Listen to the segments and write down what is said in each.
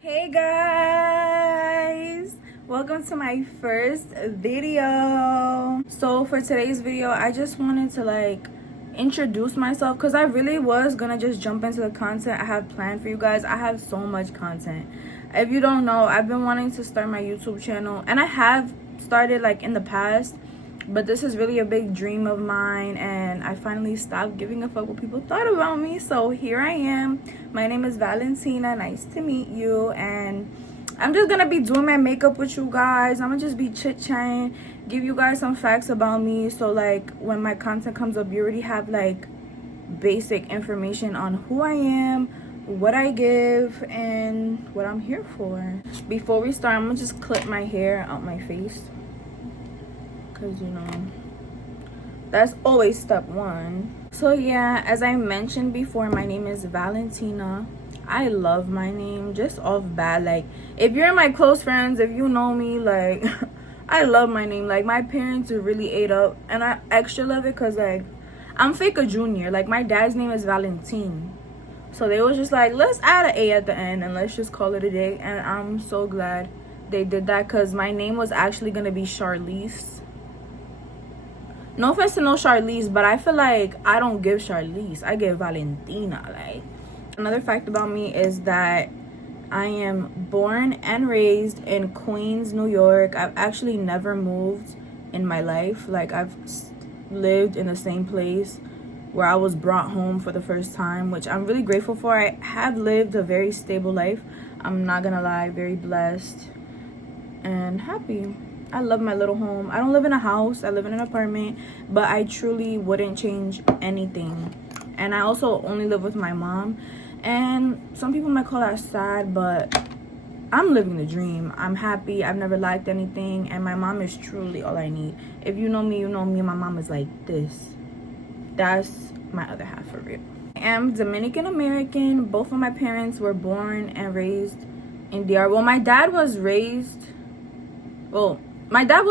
Hey guys, welcome to my first video. So for today's video, I just wanted to introduce myself because I really was gonna just jump into the content I have planned for you guys. I have so much content. If you don't know, I've been wanting to start my YouTube channel, and I have started in the past, but this is really a big dream of mine, and I finally stopped giving a fuck what people thought about me. So here I am. My name is Valentina. Nice to meet you. And I'm just gonna be doing my makeup with you guys. I'm gonna just be chit-chatting, give you guys some facts about me, so when my content comes up, you already have basic information on who I am, what I give, and what I'm here for. Before we start, I'm gonna just clip my hair out my face, because that's always step one. So yeah, as I mentioned before, my name is Valentina. I love my name just off bat. If you're my close friends, if you know me, I love my name. My parents really ate up, and I extra love it because I'm fake a junior. My dad's name is Valentine, so they was just let's add an A at the end and let's just call it a day. And I'm so glad they did that, because my name was actually gonna be Charlize. No offense to no Charlize, but I feel I don't give Charlize. I give Valentina. Another fact about me is that I am born and raised in Queens, New York. I've actually never moved in my life. I've lived in the same place where I was brought home for the first time, which I'm really grateful for. I have lived a very stable life. I'm not gonna lie, very blessed and happy. I love my little home. I don't live in a house. I live in an apartment, but I truly wouldn't change anything. And I also only live with my mom. And some people might call that sad, but I'm living the dream. I'm happy. I've never lacked anything. And my mom is truly all I need. If you know me, you know me. My mom is like this. That's my other half for real. I am Dominican American. Both of my parents were born and raised in DR. Well, my dad was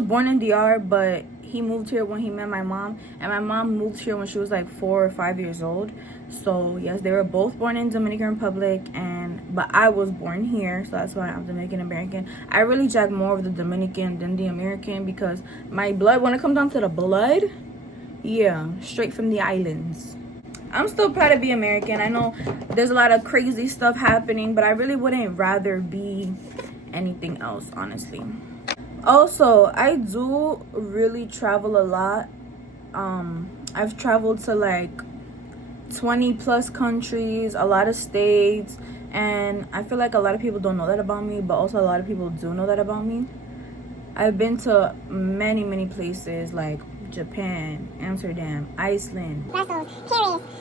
born in DR, but he moved here when he met my mom, and my mom moved here when she was 4 or 5 years old. So yes, they were both born in Dominican Republic, but I was born here, so that's why I'm Dominican American. I really jack more of the Dominican than the American, because my blood, when it comes down to the blood, yeah, straight from the islands. I'm still proud to be American. I know there's a lot of crazy stuff happening, but I really wouldn't rather be anything else, honestly. Also, I do really travel a lot. I've traveled to 20 plus countries, a lot of states, and I feel a lot of people don't know that about me, but also a lot of people do know that about me. I've been to many places like Japan, Amsterdam, Iceland, Brussels,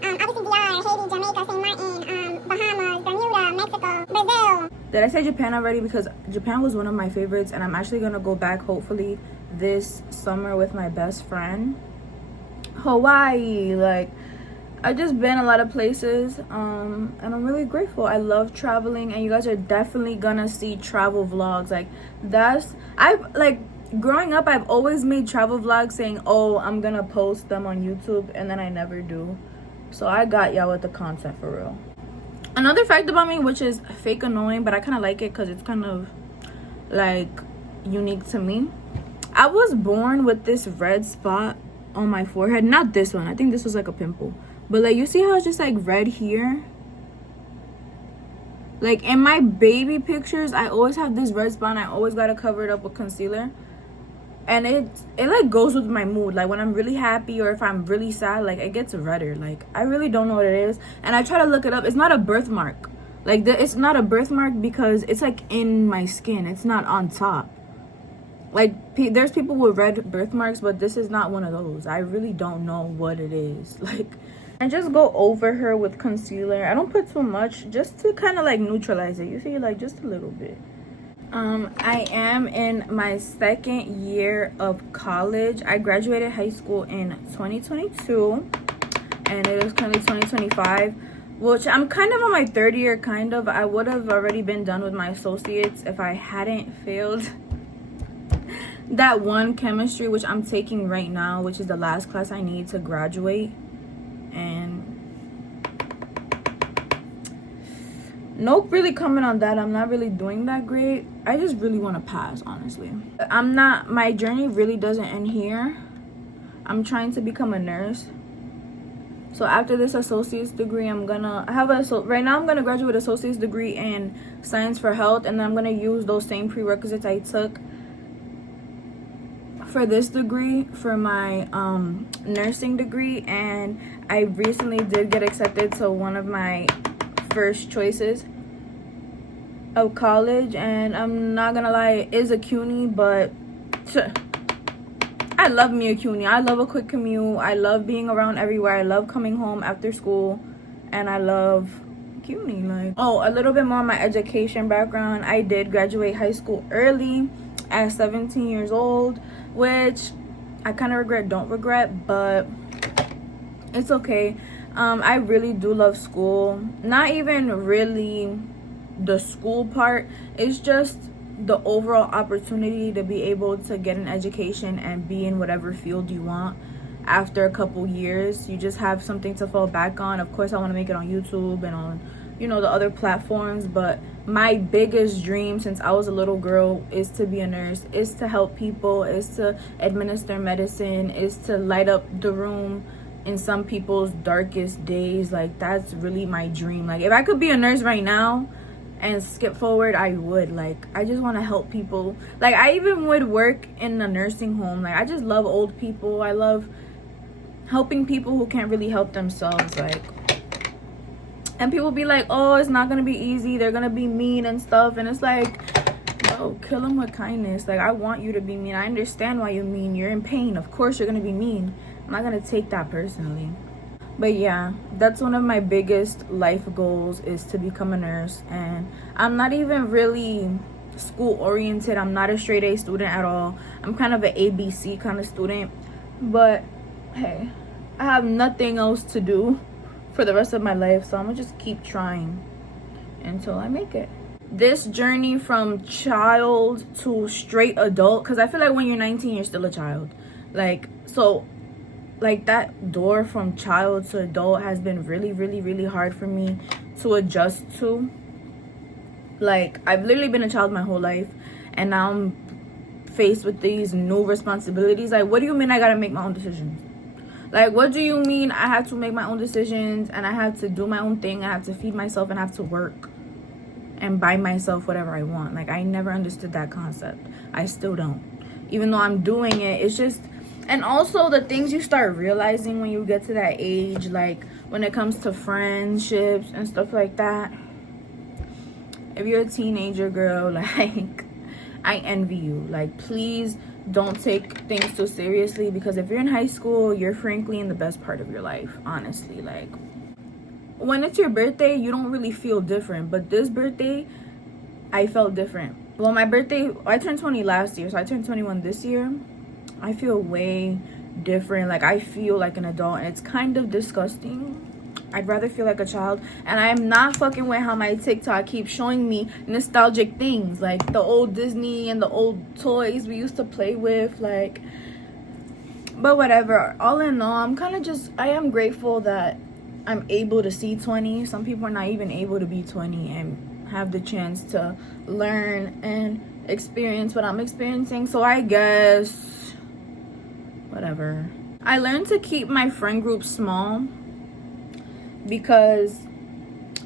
Paris, obviously DR, Haiti, Jamaica, St. Martin, Bahamas, Bermuda, Mexico, Brazil. Did I say Japan already? Because Japan was one of my favorites, and I'm actually gonna go back hopefully this summer with my best friend. Hawaii, I've just been a lot of places, and I'm really grateful. I love traveling, and you guys are definitely gonna see travel vlogs. Growing up, I've always made travel vlogs saying, oh, I'm gonna post them on YouTube, and then I never do. So I got y'all with the content for real. Another fact about me, which is fake annoying, but I kind of like it because it's kind of unique to me. I was born with this red spot on my forehead. Not this one. I think this was a pimple. But you see how it's just red here? In my baby pictures, I always have this red spot, and I always gotta cover it up with concealer. And it goes with my mood. When I'm really happy or if I'm really sad, it gets redder. I really don't know what it is, and I try to look it up. It's not a birthmark. It's not a birthmark because it's in my skin. It's not on top. There's people with red birthmarks, but this is not one of those. I really don't know what it is. I just go over her with concealer. I don't put too much, just to kind of neutralize it. You see, just a little bit. I am in my second year of college. I graduated high school in 2022, and it is currently 2025, which I'm kind of on my third year, kind of. I would have already been done with my associates if I hadn't failed that one chemistry, which I'm taking right now, which is the last class I need to graduate. And no really comment on that. I'm not really doing that great. I just really want to pass, honestly. My journey really doesn't end here. I'm trying to become a nurse. So after this associate's degree, right now I'm gonna graduate with associate's degree in science for health, and then I'm gonna use those same prerequisites I took for this degree for my nursing degree. And I recently did get accepted to one of my first choices of college, and I'm not gonna lie, it is a CUNY, but I love me a CUNY. I love a quick commute. I love being around everywhere. I love coming home after school, and I love CUNY. Like, oh, a little bit more on my education background. I did graduate high school early at 17 years old, which I kind of don't regret, but it's okay. I really do love school. Not even really the school part. It's just the overall opportunity to be able to get an education and be in whatever field you want. After a couple years, you just have something to fall back on. Of course, I want to make it on YouTube and on, you know, the other platforms, but my biggest dream since I was a little girl is to be a nurse, is to help people, is to administer medicine, is to light up the room in some people's darkest days. Like, that's really my dream. Like, if I could be a nurse right now and skip forward, I would. Like, I just want to help people. Like, I even would work in a nursing home. Like, I just love old people. I love helping people who can't really help themselves. Like, and people be like, oh, it's not gonna be easy, they're gonna be mean and stuff, and it's like, no, kill them with kindness. Like, I want you to be mean. I understand why you're mean. You're in pain, of course you're gonna be mean. I'm not gonna take that personally. But yeah, that's one of my biggest life goals, is to become a nurse. And I'm not even really school oriented. I'm not a straight A student at all. I'm kind of an ABC kind of student. But hey, I have nothing else to do for the rest of my life, so I'm gonna just keep trying until I make it. This journey from child to straight adult, because I feel like when you're 19 you're still a child. Like, so like that door from child to adult has been really, really, really hard for me to adjust to. Like, I've literally been a child my whole life, and now I'm faced with these new responsibilities. Like, what do you mean I gotta make my own decisions? Like, what do you mean I have to make my own decisions and I have to do my own thing? I have to feed myself and I have to work and buy myself whatever I want. Like, I never understood that concept. I still don't. Even though I'm doing it, it's just... And also the things you start realizing when you get to that age, like when it comes to friendships and stuff like that. If you're a teenager, girl, like, I envy you. Like, please don't take things so seriously, because if you're in high school, you're frankly in the best part of your life, honestly. Like, when it's your birthday, you don't really feel different, but this birthday I felt different. Well, my birthday, I turned 20 last year, so I turned 21 this year. I feel way different. Like, I feel like an adult, and it's kind of disgusting. I'd rather feel like a child. And I am not fucking with how my TikTok keeps showing me nostalgic things, like the old Disney and the old toys we used to play with. Like, but whatever. All in all, I'm kind of just, I am grateful that I'm able to see 20. Some people are not even able to be 20 and have the chance to learn and experience what I'm experiencing. So I guess, whatever. I learned to keep my friend group small, because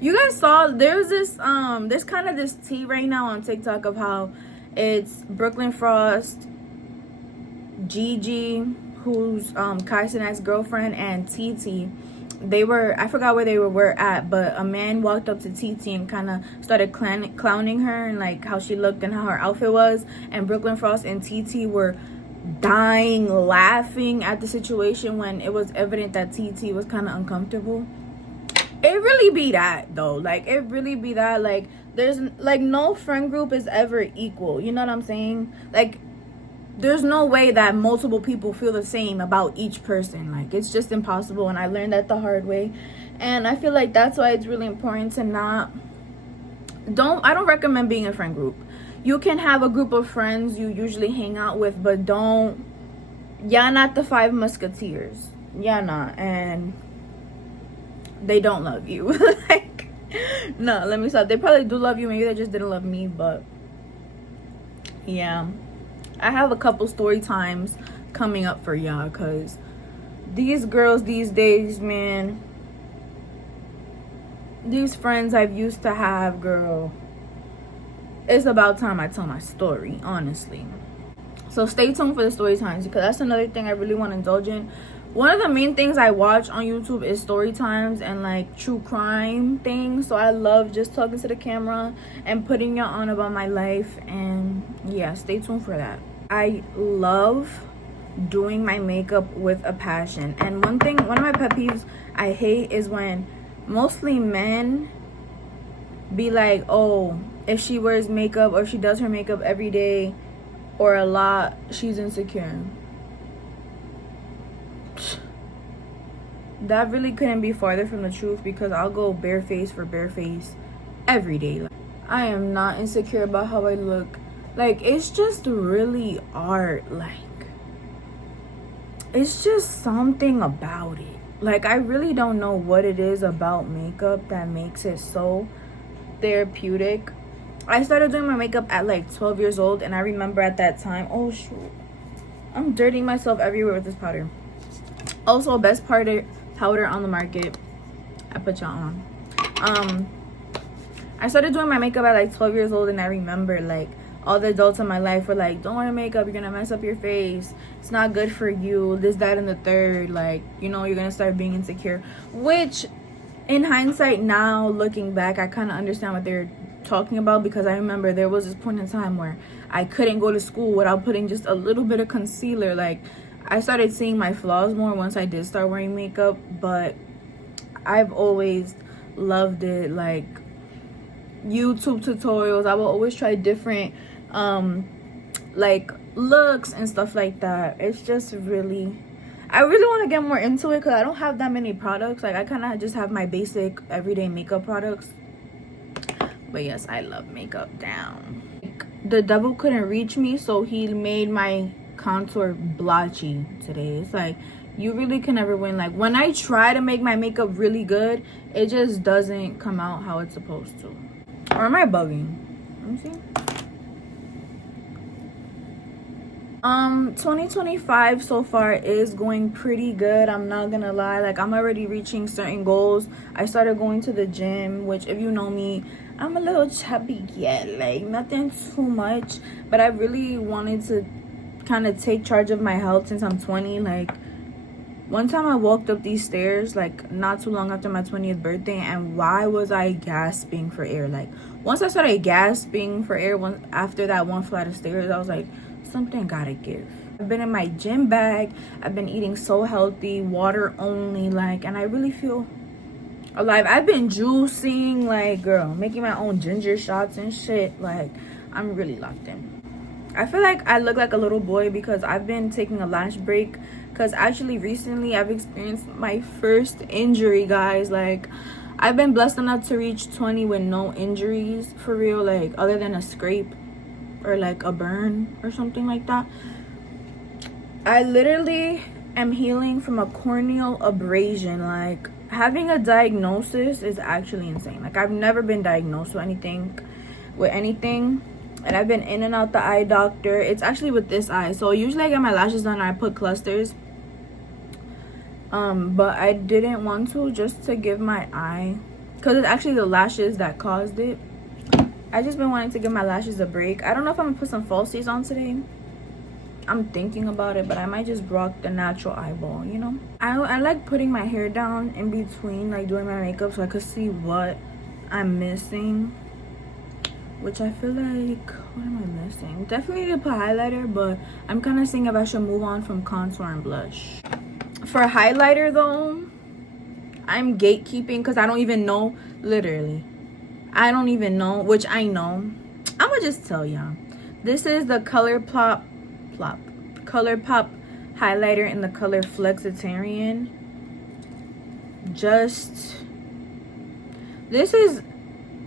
you guys saw there's this kind of this tea right now on TikTok of how it's Brooklyn Frost, Gigi, who's Kai Cenat's girlfriend, and TT. They were, I forgot where they were at, but a man walked up to TT and kind of started clowning her and like how she looked and how her outfit was, and Brooklyn Frost and TT were dying laughing at the situation when it was evident that TT was kind of uncomfortable. It really be that though. Like, it really be that. Like, there's like no friend group is ever equal, you know what I'm saying? Like, there's no way that multiple people feel the same about each person. Like, it's just impossible, and I learned that the hard way. And I feel like that's why it's really important to I don't recommend being a friend group. You can have a group of friends you usually hang out with, but y'all not the 5 musketeers. Y'all not. And they don't love you. Like, No, let me stop. They probably do love you. Maybe they just didn't love me, but yeah. I have a couple story times coming up for y'all, because these girls these days, man, these friends I've used to have, girl, it's about time I tell my story, honestly. So stay tuned for the story times, because that's another thing I really want to indulge in. One of the main things I watch on YouTube is story times and like true crime things. So I love just talking to the camera and putting y'all on about my life. And yeah, stay tuned for that. I love doing my makeup with a passion. And one of my pet peeves I hate is when mostly men be like, oh, if she wears makeup or if she does her makeup every day or a lot, she's insecure. That really couldn't be farther from the truth, because I'll go bareface for bareface every day. Like, I am not insecure about how I look. Like, it's just really art. Like, it's just something about it. Like, I really don't know what it is about makeup that makes it so therapeutic. I started doing my makeup at like 12 years old, and I remember at that time, oh shoot, I'm dirtying myself everywhere with this powder. Also, best powder on the market. I put y'all on. I started doing my makeup at like 12 years old, and I remember like all the adults in my life were like, don't wear makeup, you're gonna mess up your face, it's not good for you, this, that, and the third, like, you know, you're gonna start being insecure. Which in hindsight now, looking back, I kind of understand what they're talking about, because I remember there was this point in time where I couldn't go to school without putting just a little bit of concealer. Like, I started seeing my flaws more once I did start wearing makeup, but I've always loved it. Like, YouTube tutorials, I will always try different like looks and stuff like that. It's just really, I really want to get more into it, because I don't have that many products. Like, I kind of just have my basic everyday makeup products. But yes, I love makeup down. The devil couldn't reach me, so he made my contour blotchy today. It's like, you really can never win. Like, when I try to make my makeup really good, it just doesn't come out how it's supposed to. Or am I bugging? Let me see. 2025 so far is going pretty good. I'm not gonna lie. Like, I'm already reaching certain goals. I started going to the gym, which, if you know me, I'm a little chubby yet. Like, nothing too much, but I really wanted to kind of take charge of my health since I'm 20. Like, one time I walked up these stairs, like, not too long after my 20th birthday, and why was I gasping for air? Like, once I started gasping for air after that one flight of stairs, I was like, something gotta give. I've been in my gym bag. I've been eating so healthy, water only, like, and I really feel alive. I've been juicing, like, girl, making my own ginger shots and shit. Like, I'm really locked in. I feel like I look like a little boy because I've been taking a lash break, because actually recently I've experienced my first injury, guys. Like, I've been blessed enough to reach 20 with no injuries for real, like, other than a scrape or like a burn or something like that. I literally am healing from a corneal abrasion. Like, having a diagnosis is actually insane. Like, I've never been diagnosed with anything, and I've been in and out the eye doctor. It's actually with this eye. So usually I get my lashes done and I put clusters, but I didn't want to, just to give my eye, because it's actually the lashes that caused it. I just been wanting to give my lashes a break. I don't know if I'm gonna put some falsies on today. I'm thinking about it, but I might just rock the natural eyeball, you know. I like putting my hair down in between, like, doing my makeup, so I could see what I'm missing, which I feel like, what am I missing? Definitely need to put highlighter, but I'm kind of seeing if I should move on from contour and blush. For highlighter though, I'm gatekeeping, because I don't even know, literally, I don't even know, which I know. I'm gonna just tell y'all, this is the ColourPop highlighter in the color Flexitarian. This is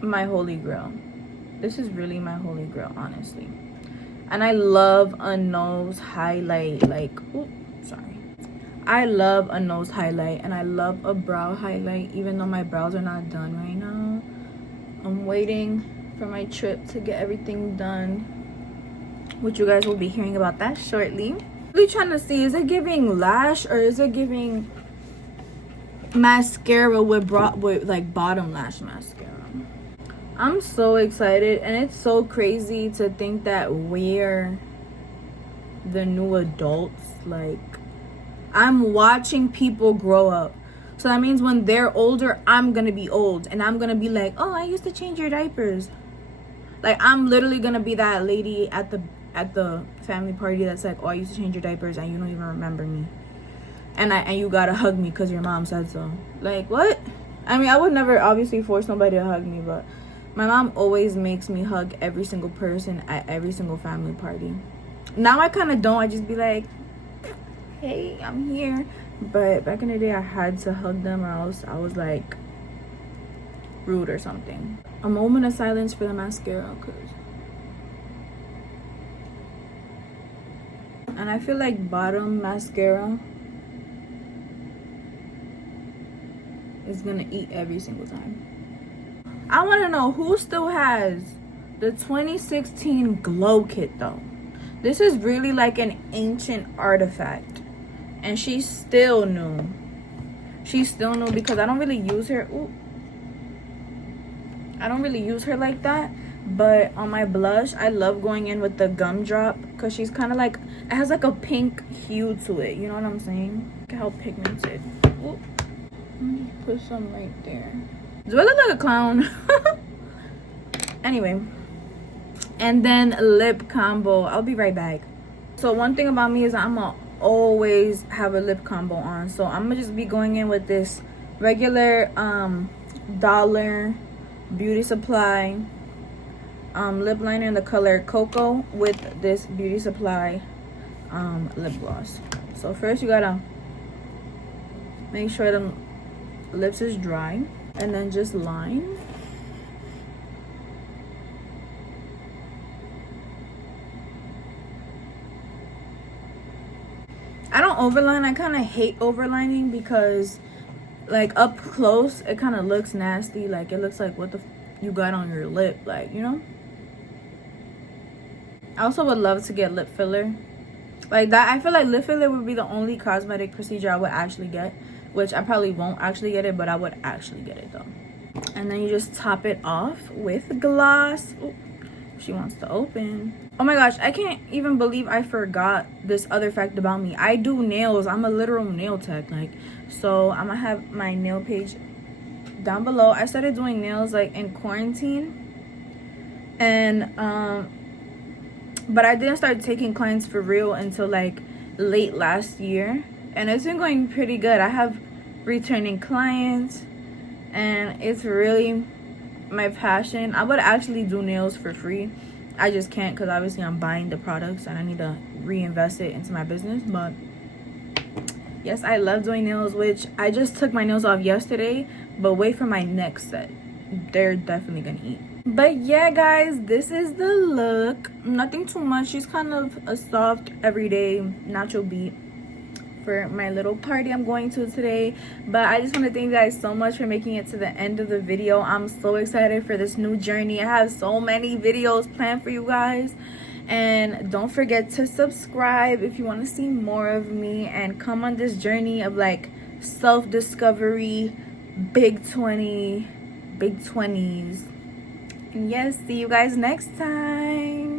my holy grail. This is really my holy grail, honestly. And I love a nose highlight. Like, oops, sorry. I love a nose highlight, and I love a brow highlight, even though my brows are not done right now. I'm waiting for my trip to get everything done, which you guys will be hearing about that shortly. Really trying to see, is it giving lash or is it giving mascara with like bottom lash mascara? I'm so excited, and it's so crazy to think that we're the new adults. Like, I'm watching people grow up. So that means when they're older, I'm gonna be old, and I'm gonna be like, oh, I used to change your diapers. Like, I'm literally gonna be that lady at the family party that's like, oh, I used to change your diapers and you don't even remember me, and you gotta hug me because your mom said so. Like, what? I mean, I would never obviously force nobody to hug me, but my mom always makes me hug every single person at every single family party. Now I kind of don't. I just be like, hey, I'm here. But back in the day, I had to hug them, or else I was like rude or something. A moment of silence for the mascara, and I feel like bottom mascara is gonna eat every single time. I want to know who still has the 2016 glow kit though. This is really like an ancient artifact, and she's still new. She's still new because I don't really use her. Ooh. I don't really use her like that. But on my blush, I love going in with the gumdrop because she's kind of like, it has like a pink hue to it. You know what I'm saying? Look at how pigmented. Ooh. Let me put some right there. Do I look like a clown? Anyway. And then lip combo. I'll be right back. So one thing about me is I'm gonna always have a lip combo on. So I'm gonna just be going in with this regular dollar beauty supply lip liner in the color Cocoa with this beauty supply lip gloss. So first you gotta make sure the lips is dry, and then just line. I don't overline. I kind of hate overlining because like up close it kind of looks nasty. Like it looks like what the you got on your lip, like, you know. I also would love to get lip filler like that. I feel like lip filler would be the only cosmetic procedure I would actually get, which I probably won't actually get it, but I would actually get it though. And then you just top it off with gloss. Ooh, she wants to open. Oh my gosh, I can't even believe I forgot this other fact about me. I do nails. I'm a literal nail tech. Like, so I'm gonna have my nail page down below. I started doing nails like in quarantine, and but I didn't start taking clients for real until like late last year, and it's been going pretty good. I have returning clients, and it's really my passion. I would actually do nails for free. I just can't because obviously I'm buying the products and I need to reinvest it into my business. But yes, I love doing nails, which I just took my nails off yesterday, but wait for my next set. They're definitely gonna eat. But yeah guys, this is the look. Nothing too much. She's kind of a soft everyday natural beat for my little party I'm going to today. But I just want to thank you guys so much for making it to the end of the video. I'm so excited for this new journey. I have so many videos planned for you guys, and don't forget to subscribe if you want to see more of me and come on this journey of like self-discovery, big 20s. And yes, see you guys next time.